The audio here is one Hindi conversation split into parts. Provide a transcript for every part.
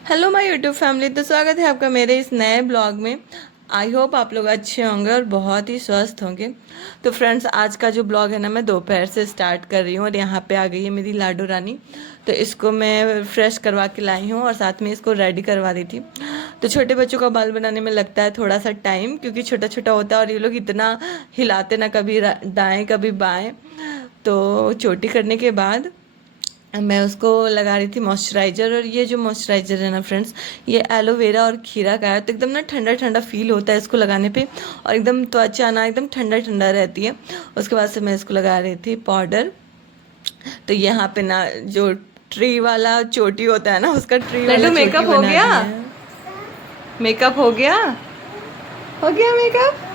Hello my YouTube family. तो स्वागत है आपका मेरे इस नए ब्लॉग में। आई होप आप लोग अच्छे होंगे और बहुत ही स्वस्थ होंगे। तो फ्रेंड्स, आज का जो ब्लॉग है ना, मैं दोपहर से स्टार्ट कर रही हूँ और यहाँ पे आ गई है मेरी लाडो रानी। तो इसको मैं फ्रेश करवा के लाई हूँ और साथ में इसको रेडी करवा दी थी। तो छोटे बच्चों का बाल बनाने में लगता है थोड़ा सा टाइम, क्योंकि छोटा छोटा होता है और ये लोग इतना हिलाते ना, कभी दाएँ कभी बाएँ। तो चोटी करने के बाद मैं उसको लगा रही थी मॉइस्चराइज़र। और ये जो मॉइस्चराइज़र है ना फ्रेंड्स, ये एलोवेरा और खीरा का है। तो एकदम ना ठंडा ठंडा फील होता है इसको लगाने पे, और एकदम त्वचा ना एकदम ठंडा ठंडा रहती है। उसके बाद से मैं इसको लगा रही थी पाउडर। तो यहाँ पे ना जो ट्री वाला चोटी होता है ना, उसका ट्री वाला लड्डू चोटी मेकअप हो बना गया। दिया है। मेकअप हो गया। हो गया मेकअप।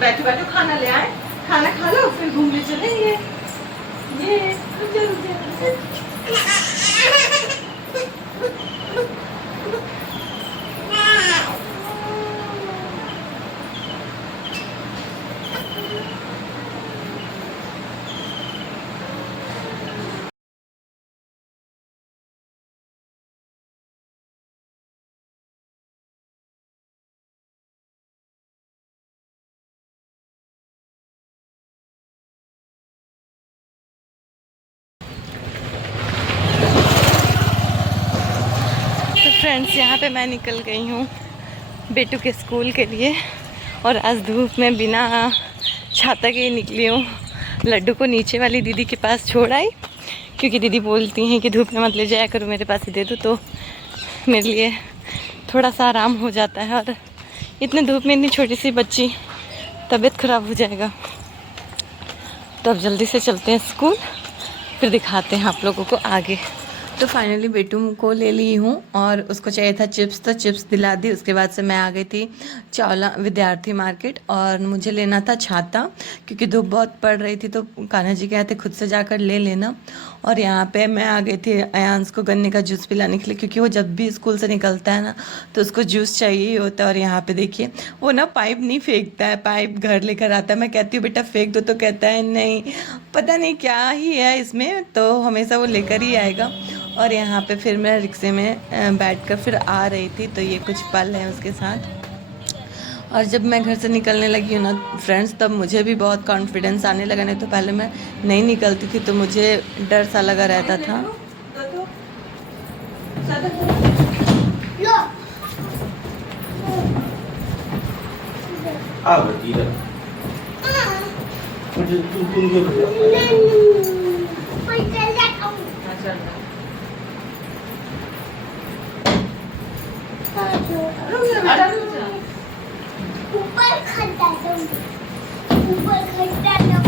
बैठो बैठो, खाना ले आए। खाना खा लो फिर घूमने चलेंगे। ये रुक जा, रुक जा, रुक जा। तो फ्रेंड्स, यहाँ पे मैं निकल गई हूँ बेटू के स्कूल के लिए। और आज धूप में बिना छाता के ही निकली हूँ। लड्डू को नीचे वाली दीदी के पास छोड़ आई, क्योंकि दीदी बोलती हैं कि धूप में मत ले जाया करो, मेरे पास ही दे दो, तो मेरे लिए थोड़ा सा आराम हो जाता है। और इतने धूप में इतनी छोटी सी बच्ची, तबीयत ख़राब हो जाएगा। तो अब जल्दी से चलते हैं स्कूल, फिर दिखाते हैं आप लोगों को आगे। तो फाइनली बेटू को ले ली हूँ और उसको चाहिए था चिप्स, तो चिप्स दिला दी। उसके बाद से मैं आ गई थी चावला विद्यार्थी मार्केट, और मुझे लेना था छाता, क्योंकि धूप बहुत पड़ रही थी। तो कान्हा जी कहते खुद से जाकर ले लेना। और यहाँ पे मैं आ गई थी अयांश को गन्ने का जूस पिलाने के लिए, क्योंकि वो जब भी स्कूल से निकलता है ना, तो उसको जूस चाहिए ही होता है। और यहाँ पे देखिए, वो ना पाइप नहीं फेंकता है, पाइप घर लेकर आता है। मैं कहती हूँ बेटा फेंक दो, तो कहता है नहीं, पता नहीं क्या ही है इसमें, तो हमेशा वो लेकर ही आएगा। और यहाँ पे फिर मैं रिक्शे में बैठकर फिर आ रही थी। तो ये कुछ पल हैं उसके साथ। और जब मैं घर से निकलने लगी हूँ ना फ्रेंड्स, तब मुझे भी बहुत कॉन्फिडेंस आने लगा। नहीं तो पहले मैं नहीं निकलती थी तो मुझे डर सा लगा रहता था। ऊपर खड्डा दम, ऊपर खड्डा दम।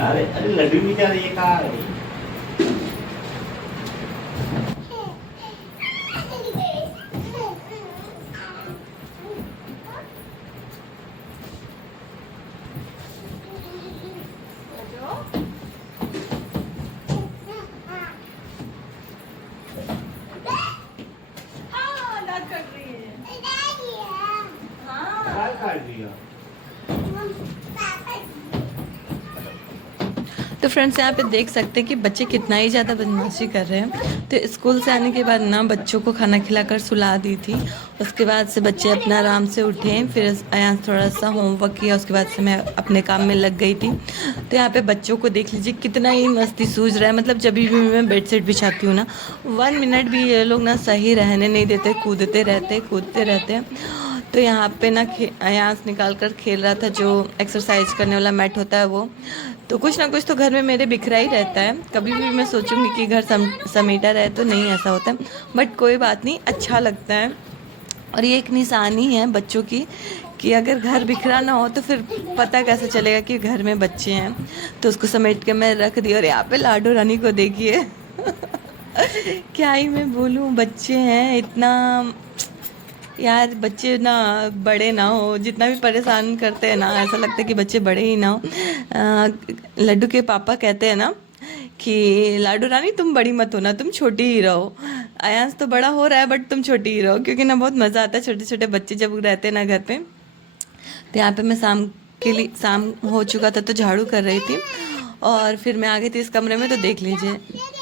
अरे अरे लड्डू भी जा रही है कहाँ है? क्या कर रही हो? तो फ्रेंड्स, यहाँ पे देख सकते हैं कि बच्चे कितना ही ज़्यादा बदमाशी कर रहे हैं। तो स्कूल से आने के बाद ना बच्चों को खाना खिलाकर सुला दी थी। उसके बाद से बच्चे अपना आराम से उठे, फिर यहाँ थोड़ा सा होमवर्क किया। उसके बाद से मैं अपने काम में लग गई थी। तो यहाँ पे बच्चों को देख लीजिए कितना ही मस्ती सूझ रहा है। मतलब जब भी मैं बेडशीट बिछाती हूँ ना, 1 मिनट भी ये लोग ना सही रहने नहीं देते, कूदते रहते हैं। तो यहाँ पे ना अयांश निकाल कर खेल रहा था, जो एक्सरसाइज करने वाला मैट होता है वो। तो कुछ ना कुछ तो घर में मेरे बिखरा ही रहता है। कभी भी मैं सोचूंगी कि घर समेटा रहे, तो नहीं ऐसा होता है। बट कोई बात नहीं, अच्छा लगता है। और ये एक निशानी है बच्चों की, कि अगर घर बिखरा ना हो तो फिर पता कैसे चलेगा कि घर में बच्चे हैं। तो उसको समेट के मैं रख दी। और यहाँ पे लाडो रानी को देखिए क्या ही मैं बोलूँ, बच्चे हैं इतना, यार बच्चे ना बड़े ना हो, जितना भी परेशान करते हैं ना, ऐसा लगता है कि बच्चे बड़े ही ना हो। लड्डू के पापा कहते हैं ना कि लाडू रानी तुम बड़ी मत हो ना, तुम छोटी ही रहो। आयांश तो बड़ा हो रहा है बट तुम छोटी ही रहो, क्योंकि ना बहुत मज़ा आता है छोटे छोटे बच्चे जब रहते हैं ना घर पे। तो यहाँ पे मैं शाम हो चुका था तो झाड़ू कर रही थी। और फिर मैं आ गई थी इस कमरे में। तो देख लीजिए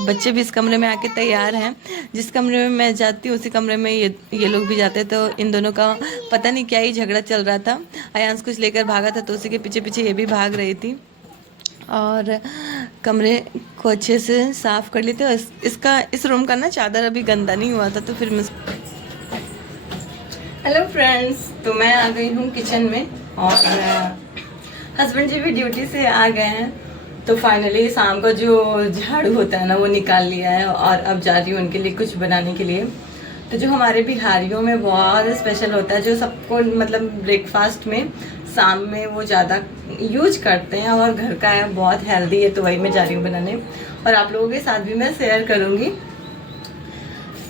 बच्चे भी इस कमरे में आके तैयार हैं। जिस कमरे में मैं जाती हूँ उसी कमरे में ये लोग भी जाते हैं। तो इन दोनों का पता नहीं क्या ही झगड़ा चल रहा था। अयांश कुछ लेकर भागा था तो उसी के पीछे पीछे ये भी भाग रही थी। और कमरे को अच्छे से साफ़ कर लेते। इस रूम का ना चादर अभी गंदा नहीं हुआ था तो फिर मैं हेलो फ्रेंड्स, तो मैं आ गई हूँ किचन में और हस्बैंड जी भी ड्यूटी से आ गए हैं। तो फाइनली शाम का जो झाड़ू होता है ना वो निकाल लिया है और अब जा रही हूँ उनके लिए कुछ बनाने के लिए। तो जो हमारे बिहारियों में बहुत स्पेशल होता है, जो सबको मतलब ब्रेकफास्ट में शाम में वो ज़्यादा यूज करते हैं और घर का है, बहुत हेल्दी है, तो वही मैं जा रही हूँ बनाने और आप लोगों के साथ भी मैं शेयर करूँगी।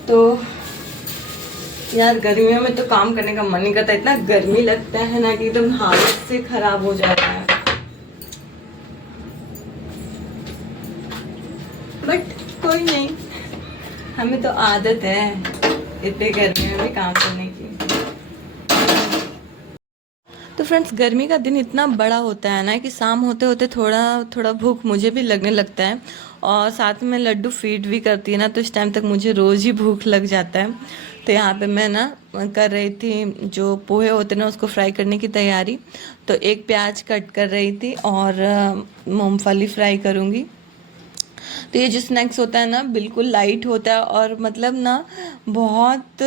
तो यार गर्मियों में तो काम करने का मन नहीं करता, इतना गर्मी लगता है ना कि एकदम हालत से खराब हो जाता है। बट कोई नहीं, हमें तो आदत है इतने गर्मियों में काम करने की। तो फ्रेंड्स, गर्मी का दिन इतना बड़ा होता है ना कि शाम होते होते थोड़ा थोड़ा भूख मुझे भी लगने लगता है और साथ में लड्डू फीड भी करती है ना, तो इस टाइम तक मुझे रोज़ ही भूख लग जाता है। तो यहाँ पे मैं ना कर रही थी जो पोहे होते ना उसको फ्राई करने की तैयारी। तो एक प्याज कट कर रही थी और मूंगफली फ्राई करूँगी। तो ये जो स्नैक्स होता है ना बिल्कुल लाइट होता है और मतलब ना बहुत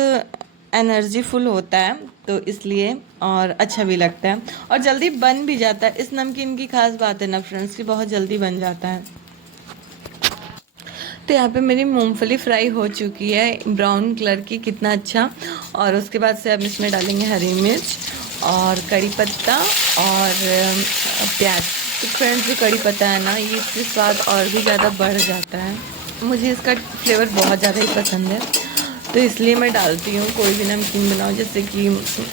एनर्जीफुल होता है, तो इसलिए और अच्छा भी लगता है और जल्दी बन भी जाता है। इस नमकीन की खास बात है ना फ्रेंड्स कि बहुत जल्दी बन जाता है। तो यहाँ पे मेरी मूंगफली फ्राई हो चुकी है ब्राउन कलर की, कितना अच्छा। और उसके बाद से अब इसमें डालेंगे हरी मिर्च और कड़ी पत्ता और प्याज। तो फ्रेंड्स, जो कड़ी पत्ता है ना ये इससे स्वाद और भी ज़्यादा बढ़ जाता है। मुझे इसका फ्लेवर बहुत ज़्यादा ही पसंद है, तो इसलिए मैं डालती हूँ। कोई भी नमकीन बनाओ, जैसे कि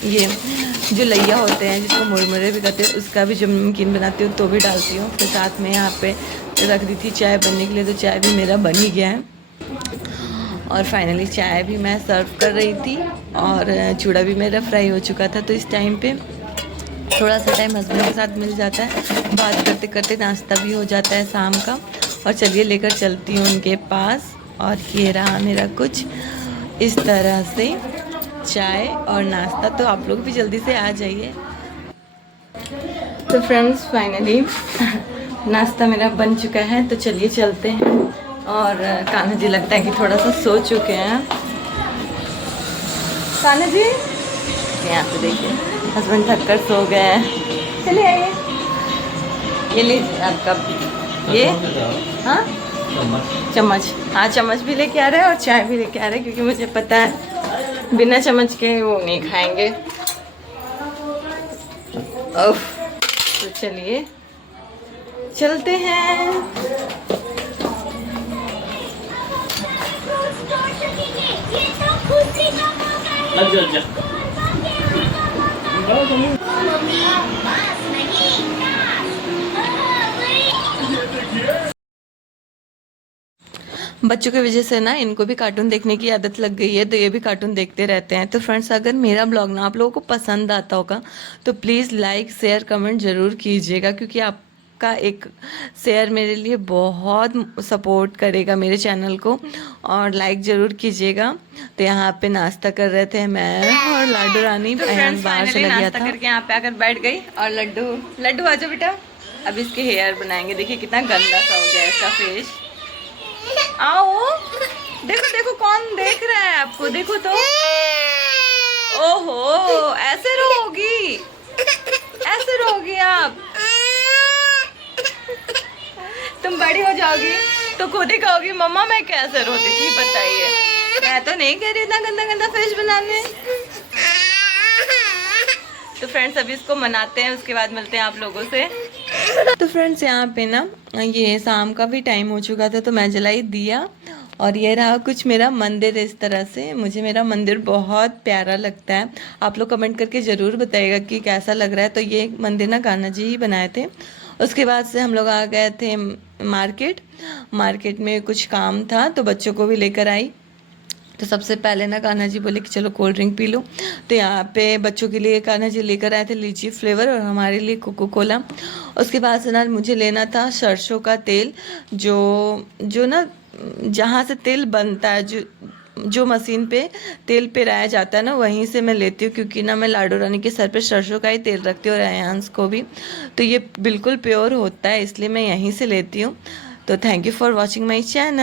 ये जो लैया होते हैं जिसको मुरमुरे भी कहते हैं, उसका भी जब नमकीन बनाती हूँ तो भी डालती हूँ। फिर साथ में यहाँ पे रख दी थी चाय बनने के लिए, तो चाय भी मेरा बन ही गया है। और फाइनली चाय भी मैं सर्व कर रही थी और चूड़ा भी मेरा फ्राई हो चुका था। तो इस टाइम पे थोड़ा सा टाइम हस्बैंड के साथ मिल जाता है, बात करते करते नाश्ता भी हो जाता है शाम का। और चलिए लेकर चलती हूँ उनके पास। और ये रहा मेरा कुछ इस तरह से चाय और नाश्ता। तो आप लोग भी जल्दी से आ जाइए। तो फ्रेंड्स, फाइनली नाश्ता मेरा बन चुका है, तो चलिए चलते हैं। और कान्हा जी लगता है कि थोड़ा सा सो चुके हैं। कान्हा जी यहाँ पे देखिए, हस्बैंड थक कर सो गए हैं। चलिए आइए, ये लीजिए आपका ये। हाँ चम्मच, हाँ चम्मच भी लेके आ रहे हैं और चाय भी लेके आ रहे हैं, क्योंकि मुझे पता है बिना चम्मच के वो नहीं खाएंगे। ओह, तो चलिए चलते हैं। बच्चों की वजह से ना इनको भी कार्टून देखने की आदत लग गई है, तो ये भी कार्टून देखते रहते हैं। तो फ्रेंड्स, अगर मेरा ब्लॉग ना आप लोगों को पसंद आता होगा तो प्लीज़ लाइक शेयर कमेंट ज़रूर कीजिएगा, क्योंकि आपका एक शेयर मेरे लिए बहुत सपोर्ट करेगा मेरे चैनल को। और लाइक ज़रूर कीजिएगा। तो यहाँ पे नाश्ता कर रहे थे मैं और लाडू रानी। तो फ्रेंड्स, बाहर से लग गया था करके यहाँ पे आकर बैठ गई। और लड्डू आजो बेटा, अब इसके हेयर बनाएंगे। देखिए कितना गंदा सा हो गया इसका फेस। आओ, देखो देखो कौन देख रहा है आपको, देखो तो। ओहो, ऐसे रोगी, ऐसे रोगी आप। तुम बड़ी हो जाओगी तो खुद ही कहोगी मम्मा मैं कैसे रोती थी, बताइए। मैं तो नहीं कह रही इतना गंदा गंदा फेस बनाने। तो फ्रेंड्स, अभी इसको मनाते हैं, उसके बाद मिलते हैं आप लोगों से। तो फ्रेंड्स, यहाँ पे ना ये शाम का भी टाइम हो चुका था, तो मैं जलाई दिया। और ये रहा कुछ मेरा मंदिर। इस तरह से मुझे मेरा मंदिर बहुत प्यारा लगता है। आप लोग कमेंट करके ज़रूर बताइएगा कि कैसा लग रहा है। तो ये मंदिर ना कान्हा जी ही बनाए थे। उसके बाद से हम लोग आ गए थे मार्केट में कुछ काम था, तो बच्चों को भी लेकर आई। तो सबसे पहले ना कान्हा जी बोले कि चलो कोल्ड ड्रिंक पी लो। तो यहाँ पे बच्चों के लिए कान्हा जी लेकर आए थे लीची फ्लेवर और हमारे लिए कोको कोला। उसके बाद से ना मुझे लेना था सरसों का तेल, जो जो ना जहाँ से तेल बनता है, जो मशीन पे तेल पेराया जाता है ना, वहीं से मैं लेती हूँ, क्योंकि ना मैं लाडो रानी के सर पे सरसों का ही तेल रखती हूँ और अयांश को भी। तो ये बिल्कुल प्योर होता है, इसलिए मैं यहीं से लेती हूँ। तो thank you for watching my channel.